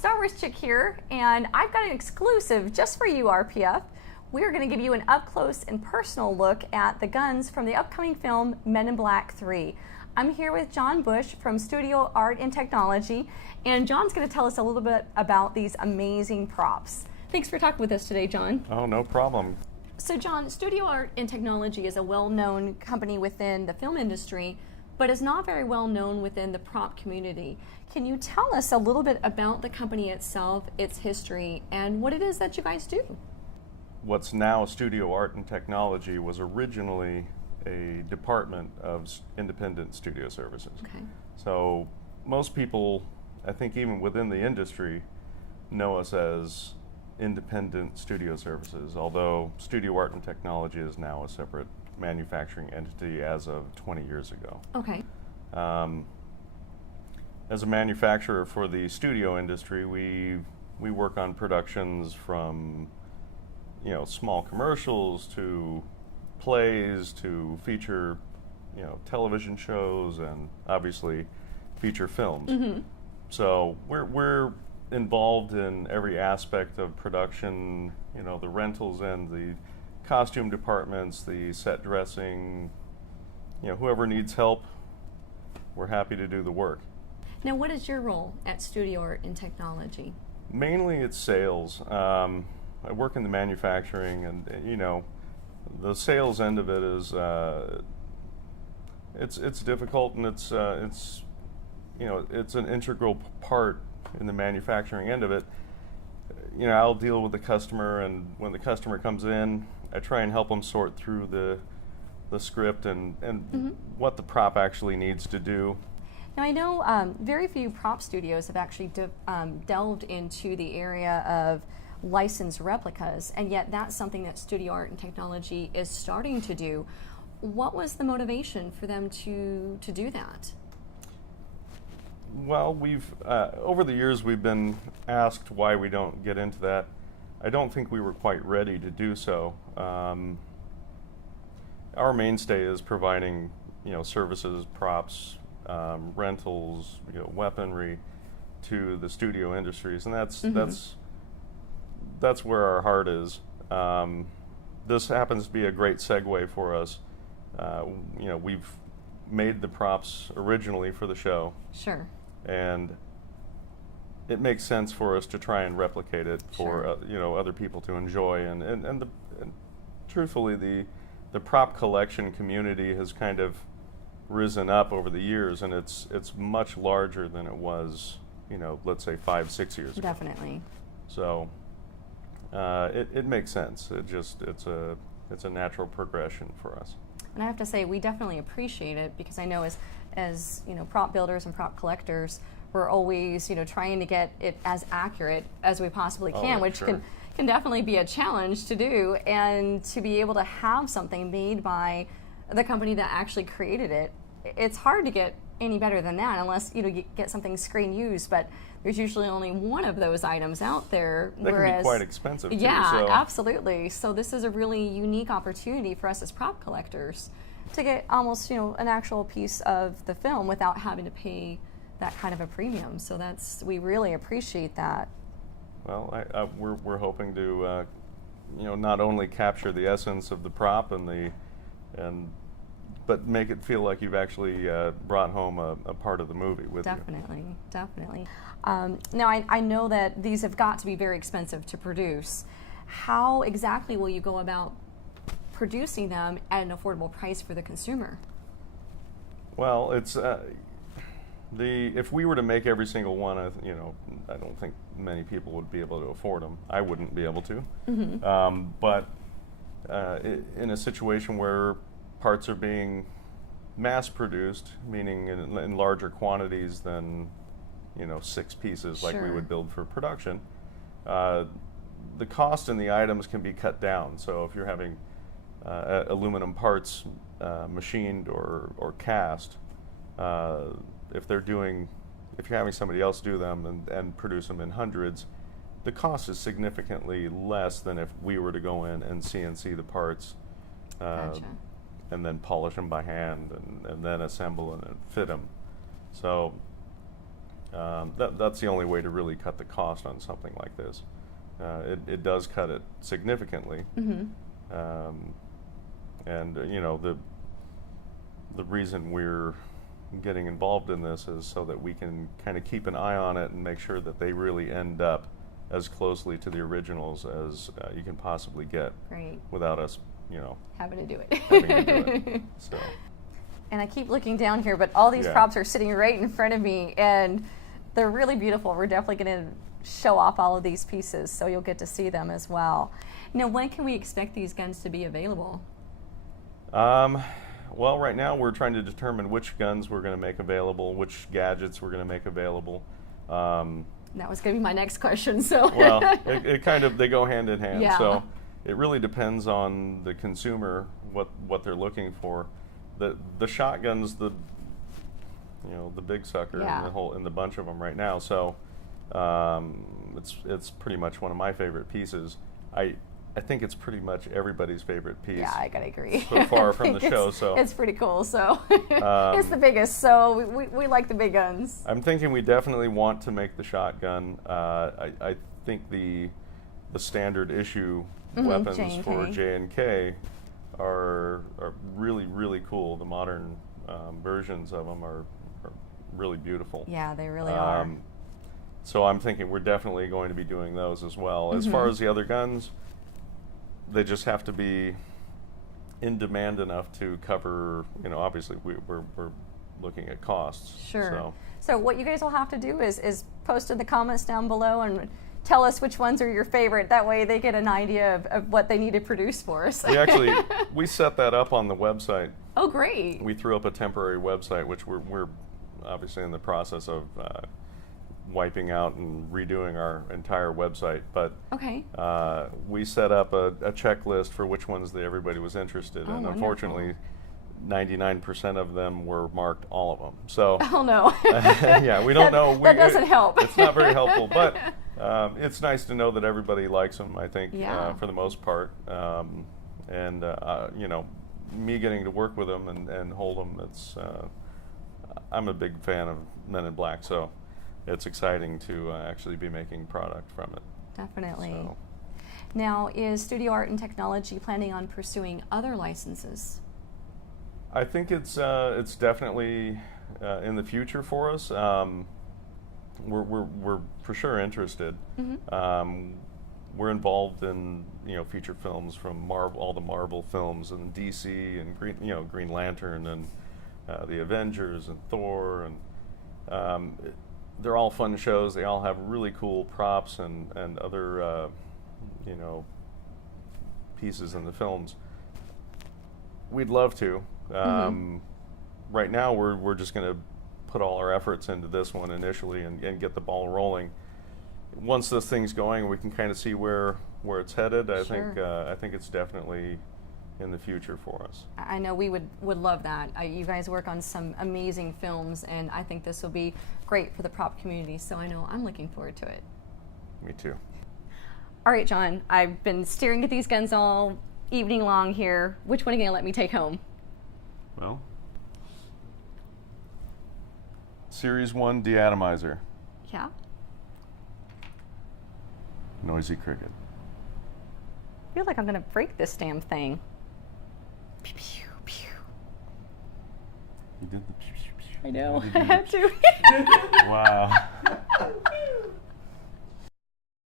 Star Wars Chick here, and I've got an exclusive just for you, RPF. We're going to give you an up-close and personal look at the guns from the upcoming film Men in Black 3. I'm here with John Bush from Studio Art and Technology, and John's going to tell us a little bit about these amazing props. Thanks for talking with us today, John. Oh, no problem. So John, Studio Art and Technology is a well-known company within the film industry, but is not very well known within the prop community. Can you tell us a little bit about the company itself, its history, and what it is that you guys do? What's now Studio Art and Technology was originally a department of independent studio services. Okay. So most people, I think even within the industry, know us as independent studio services, although Studio Art and Technology is now a separate manufacturing entity as of 20 years ago. Okay. As a manufacturer for the studio industry, we work on productions from, you know, small commercials to plays to feature, you know, television shows and obviously feature films. Mm-hmm. So we're involved in every aspect of production, you know, the rentals and the costume departments, the set dressing, you know, whoever needs help, we're happy to do the work. Now, what is your role at Studio Art and Technology? Mainly it's sales. I work in the manufacturing, and you know, the sales end of it is it's difficult, and it's you know, it's an integral part in the manufacturing end of it. You know, I'll deal with the customer, and when the customer comes in, I try and help them sort through the script and Mm-hmm. what the prop actually needs to do. Now, I know very few prop studios have actually delved into the area of licensed replicas, and yet that's something that Studio Art and Technology is starting to do. What was the motivation for them to do that? Well, we've over the years we've been asked why we don't get into that. I don't think we were quite ready to do so. Our mainstay is providing, you know, services, props, rentals, you know, weaponry to the studio industries, and that's where our heart is. This happens to be a great segue for us. You know, we've made the props originally for the show. Sure. And it makes sense for us to try and replicate it for Sure. You know, other people to enjoy. And truthfully, the prop collection community has kind of risen up over the years, and it's much larger than it was, you know, let's say 5-6 years ago. Definitely. So it makes sense. It's a natural progression for us. And I have to say, we definitely appreciate it, because I know as you know, prop builders and prop collectors, we're always, you know, trying to get it as accurate as we possibly can, Oh, which sure. can definitely be a challenge to do, and to be able to have something made by the company that actually created it. It's hard to get any better than that, unless, you know, you get something screen used, but there's usually only one of those items out there. That can be quite expensive too. Yeah, So. absolutely. So this is a really unique opportunity for us as prop collectors to get almost, you know, an actual piece of the film without having to pay that kind of a premium. So we really appreciate that. Well, we're hoping to, you know, not only capture the essence of the prop but make it feel like you've actually brought home a part of the movie with you. Definitely. Now, I know that these have got to be very expensive to produce. How exactly will you go about producing them at an affordable price for the consumer? Well, it's if we were to make every single one, you know, I don't think many people would be able to afford them. I wouldn't be able to. Mm-hmm. But in a situation where parts are being mass-produced, meaning in larger quantities than, you know, 6 pieces like we Sure. would build for production, the cost in the items can be cut down. So if you're having aluminum parts machined or cast, if you're having somebody else do them and produce them in hundreds, the cost is significantly less than if we were to go in and CNC the parts. Gotcha. And then polish them by hand and then assemble and then fit them. So That's the only way to really cut the cost on something like this. It does cut it significantly. And the reason we're getting involved in this is so that we can kind of keep an eye on it and make sure that they really end up as closely to the originals as you can possibly get. Great. Without us, having to do it. having to do it. So. And I keep looking down here, but all these Yeah. props are sitting right in front of me, and they're really beautiful. We're definitely going to show off all of these pieces, so you'll get to see them as well. Now, when can we expect these guns to be available? Well, right now we're trying to determine which guns we're going to make available, which gadgets we're going to make available. That was going to be my next question. So, Well, it kind of, they go hand in hand. Yeah. So it really depends on the consumer, what they're looking for. The shotgun's the big sucker Yeah. in the bunch of them right now. So it's pretty much one of my favorite pieces. I think it's pretty much everybody's favorite piece. yeah, I gotta agree. So far from I the think show, so it's pretty cool. So it's the biggest. So we like the big guns. I'm thinking we definitely want to make the shotgun. I think the standard issue weapons J&K. for J&K are really, really cool. The modern versions of them are really beautiful. Yeah, they really are. So I'm thinking we're definitely going to be doing those as well. As far as the other guns, they just have to be in demand enough to cover, obviously we're looking at costs. Sure. So what you guys will have to do is post in the comments down below and tell us which ones are your favorite. That way they get an idea of what they need to produce for us. We set that up on the website. Oh, great. We threw up a temporary website, which we're obviously in the process of wiping out and redoing our entire website. But Okay. we set up a checklist for which ones everybody was interested in. wonderful. Unfortunately, 99% of them were marked all of them. So Oh, no. yeah, we don't know. That doesn't help. It's not very helpful, but it's nice to know that everybody likes them, I think, Yeah. for the most part. And me getting to work with them and hold them, I'm a big fan of Men in Black, so it's exciting to actually be making product from it. Definitely. So. Now, is Studio Art and Technology planning on pursuing other licenses? I think it's definitely in the future for us. We're for sure interested. We're involved in feature films from all the Marvel films and DC and Green Lantern and the Avengers and Thor, and they're all fun shows. They all have really cool props and other pieces in the films. We'd love to. Right now, we're just going to put all our efforts into this one initially and get the ball rolling. Once this thing's going, we can kind of see where it's headed. I think it's definitely in the future for us. I know we would love that. You guys work on some amazing films, and I think this will be great for the prop community, so I know I'm looking forward to it. Me too. All right, John, I've been staring at these guns all evening long here. Which one are you going to let me take home? Well, Series 1 Deatomizer. Yeah? Noisy Cricket. I feel like I'm going to break this damn thing. Pew, pew, pew. You did the I know, I had to. Wow.